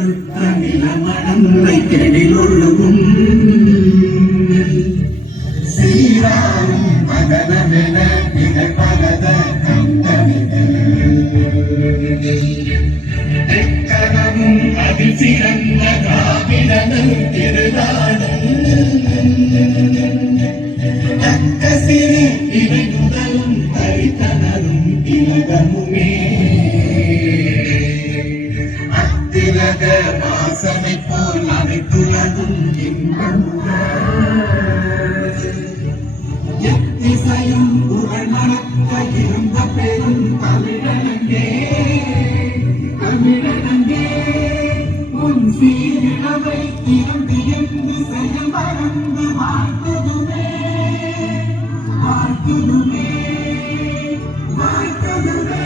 நிலமணம் சீராரும் மகனமென நிகழ்பகத கண்டனமும் அதில் சிறந்த திராவிடனும் திருநாடும் தக்க சிறு இவை முதலும் தரித்தனரும் திலகமுமே அத்திலக வாசனை போல் அனைத்துலகும் இன்பமுக எத்திசையும் புகழ் மணக்க இருந்த பெரும் தமிழனங்கே தமிழனங்கே உன் சீரிழவை திரும்பி என்று செயல் மறந்து வாழ்த்துதுமே வாழ்த்துதுமே வாழ்த்துதுமே.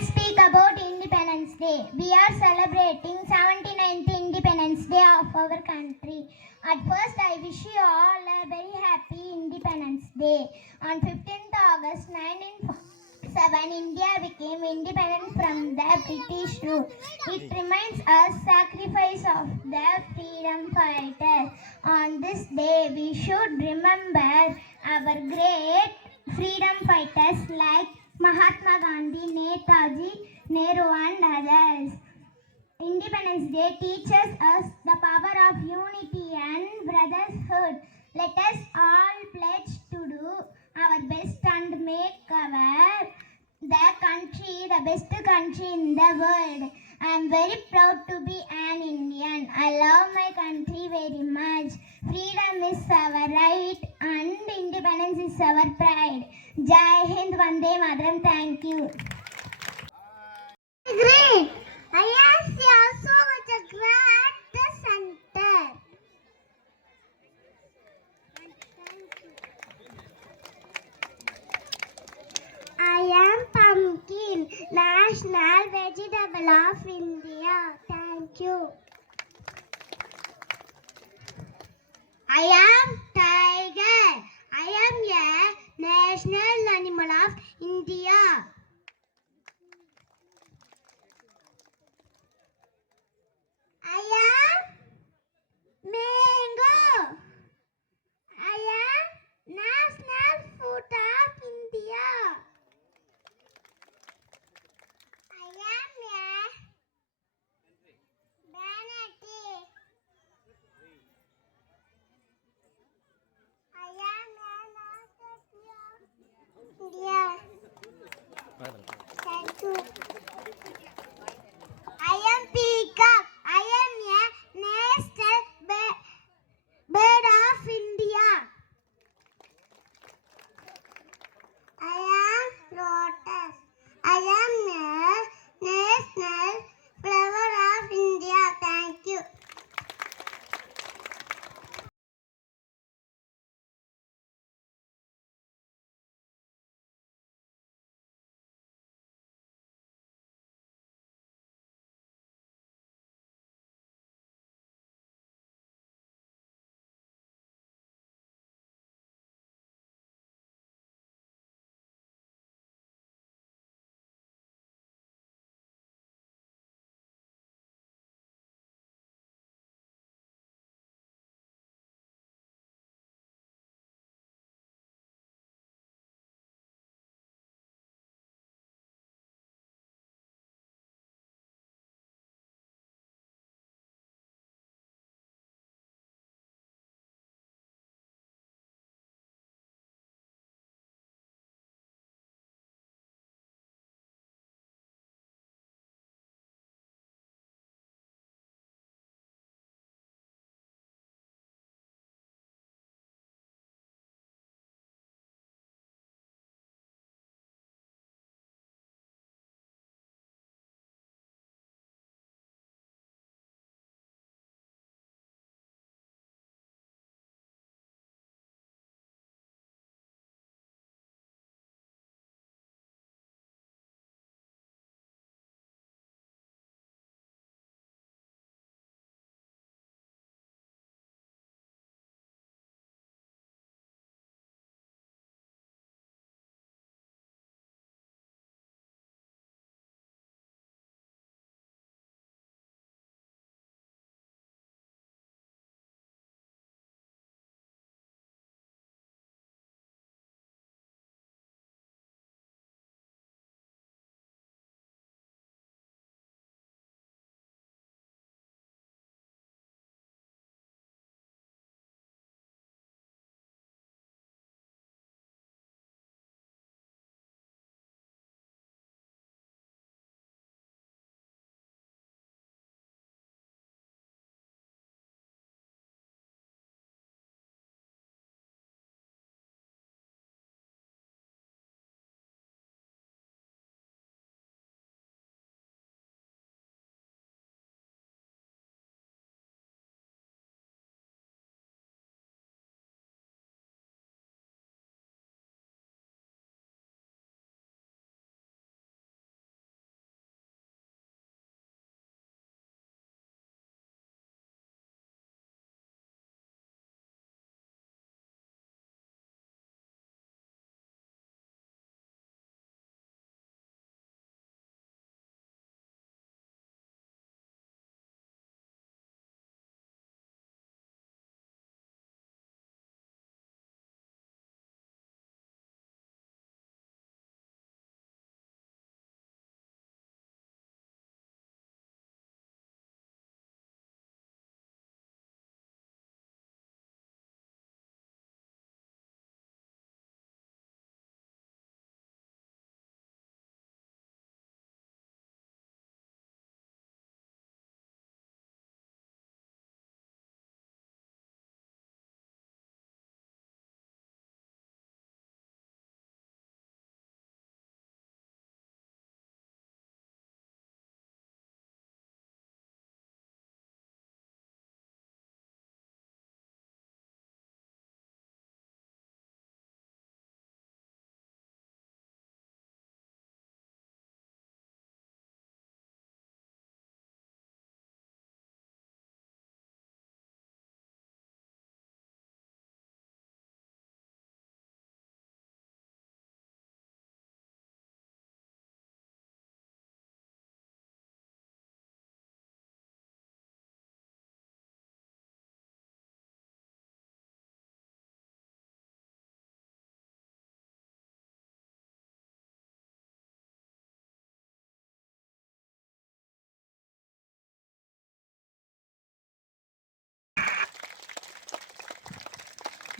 Speak about Independence Day. We are celebrating 79th Independence Day of our country. At first, I wish you all a very happy Independence Day. On 15th August 1947, India became independent from the British rule. It reminds us sacrifice of the freedom fighters. On this day, we should remember our great freedom fighters like Mahatma Gandhi, Netaji, Nehru and others. Independence Day teaches us the power of unity and brotherhood. Let us all pledge to do our best and make the country the best country in the world. I am very proud to be an Indian. I love my country very much. Freedom is our right and independence is our pride. Jai Hind, Vande Mataram. Thank you. Great. I ask you also with a grad the center. I am Pumpkin, National Vegetable of India. Thank you. I am Tiger. I am a national animal of India. I am mango. I am national fruit of India. I am a banana tree. I am a national tree of India. Thank you.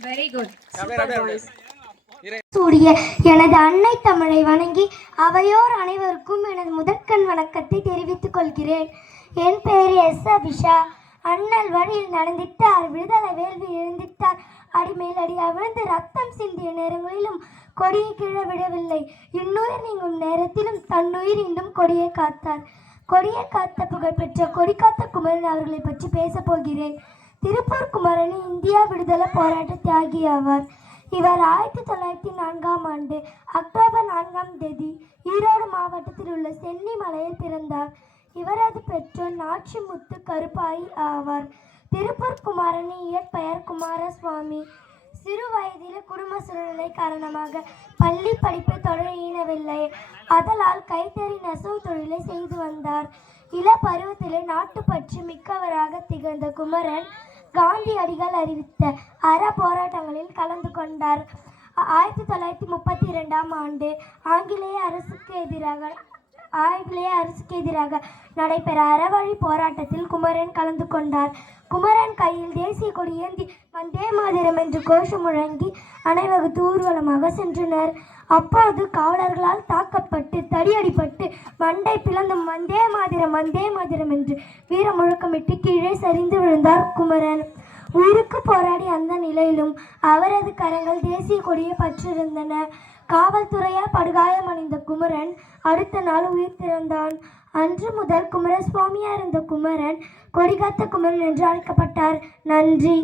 Very good. Super boys. சூடிய எனது அன்னை தமிழை வணங்கி அவையோர் அனைவருக்கும் எனது முதற்கண் வணக்கத்தை தெரிவித்துக் கொள்கிறேன். என் பெயர் எஸ் அபிஷா. அண்ணல் வழியில் நடந்திட்டார், விடுதலை வேள்வி எழுந்திட்டார், அடிமேல் அடி அவிழ்ந்து ரத்தம் சிந்திய நேரங்களிலும் கொடியை கீழ விடவில்லை. இன்னுயிர் நீங்கும் நேரத்திலும் தன்னுயிர் இன்னும் கொடியை காத்தார். கொடியை காத்த புகழ்பெற்ற கொடிக்காத்த குமரன் அவர்களை பற்றி பேசப் போகிறேன். திருப்பூர் குமரன் இந்தியா விடுதலை போராட்ட தியாகி ஆவார். இவர் 1904ஆம் ஆண்டு அக்டோபர் 4ஆம் தேதி ஈரோடு மாவட்டத்தில் உள்ள சென்னிமலையில் பிறந்தார். இவரது பெற்றோர் நாச்சிமுத்து கருப்பாயி ஆவார். திருப்பூர் குமாரனின் இயற்பெயர் குமாரசுவாமி. சிறு வயதில் குடும்ப சூழ்நிலை காரணமாக பள்ளி படிப்பை தொடர இயலவில்லை. அதனால் கைத்தறி நெசவு தொழிலை செய்து வந்தார். இள பருவத்திலே நாட்டுப்பற்று மிக்கவராக திகழ்ந்த குமரன் காந்தியடிகள் அறிவித்த அற போராட்டங்களில் கலந்து கொண்டார். 1932ஆம் ஆண்டு ஆங்கிலேய அரசுக்கு எதிராக நடைபெற அறவழி போராட்டத்தில் குமரன் கலந்து கொண்டார். குமரன் கையில் தேசிய கொடி ஏந்தி வந்தே மாதிரம் என்று கோஷம் முழங்கி அனைவகுத்து ஊர்வலமாக சென்றனர். அப்போது காவலர்களால் தாக்கப்பட்டு தடியடிப்பட்டு மண்டை பிளந்து வந்தே மாதிரம் என்று வீர முழக்கமிட்டு கீழே சரிந்து விழுந்தார் குமரன். உயிருக்கு போராடி அந்த நிலையிலும் அவரது கரங்கள் தேசிய கொடியை பற்றிருந்தன. காவல்துறையால் படுகாயமடைந்த குமரன் அடுத்த நாள் உயிர் திறந்தான். அன்று முதல் குமரசுவாமியா இருந்த குமரன் கொடிகாத்த குமரன் என்று அழைக்கப்பட்டார். நன்றி.